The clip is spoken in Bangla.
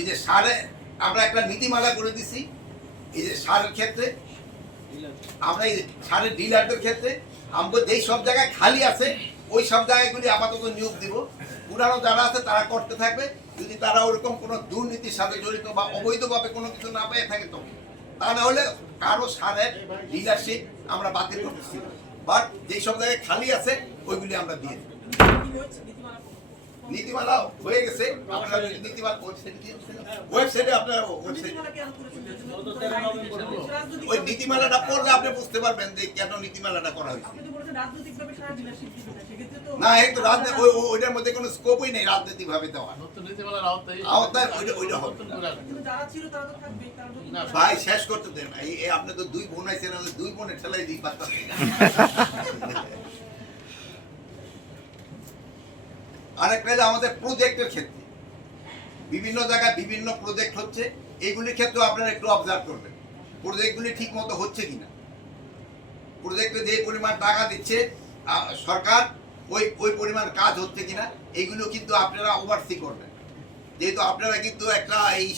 ওই যে সারে, আমরা একটা নীতিমালা করে দিছি। এই যে সারের ক্ষেত্রে, আমরা এই সারের ডিলারদের ক্ষেত্রে, আমরা যেই সব জায়গায় খালি আছে, ওই সব জায়গাগুলি আপাতত নিয়োগ দিব। পুরানো যারা আছে, তারা করতে থাকবে। যদি তারা ওরকম কোনো দুর্নীতির সাথে জড়িত বা অবৈধভাবে কোনো কিছু না পেয়ে থাকে, তো তা না হলে কারও সারের ডিলারশিপ আমরা বাতিল করতেছি। বাট যেই সব জায়গায় খালি আছে, ওইগুলি আমরা দিয়ে দেব। নীতিমালা হয়ে গেছে আপনারা নীতিমালা ওয়েবসাইটে আপনারা ওয়েবসাইট ওই নীতিমালাটা পড়লে আপনি বুঝতে পারবেন যে কেন নীতিমালাটা করা হয়েছে। না এই তো রাজনীতি ওই ওই- ওইটার মধ্যে কোনো স্কোপই নেই রাজনীতি ভাবে দেওয়া আওতায় ওইটা ওইটা হবে। ভাই শেষ করতে দেন। আপনি তো দুই বোন আইছেন দুই বোনের ঠেলাই দিই পাত্তা আরেকটা হলো আমাদের প্রজেক্টের ক্ষেত্রে। বিভিন্ন জায়গায় বিভিন্ন প্রজেক্ট হচ্ছে এইগুলির ক্ষেত্রেও আপনারা একটু অবজার্ভ করবেন। প্রজেক্টগুলি ঠিক মতো হচ্ছে কি না প্রজেক্টে যে পরিমাণ টাকা দিচ্ছে সরকার, ওই ওই পরিমাণ কাজ হচ্ছে কিনা এইগুলো কিন্তু আপনারা ওভারসি করবেন। যেহেতু আপনারা কিন্তু একটা এই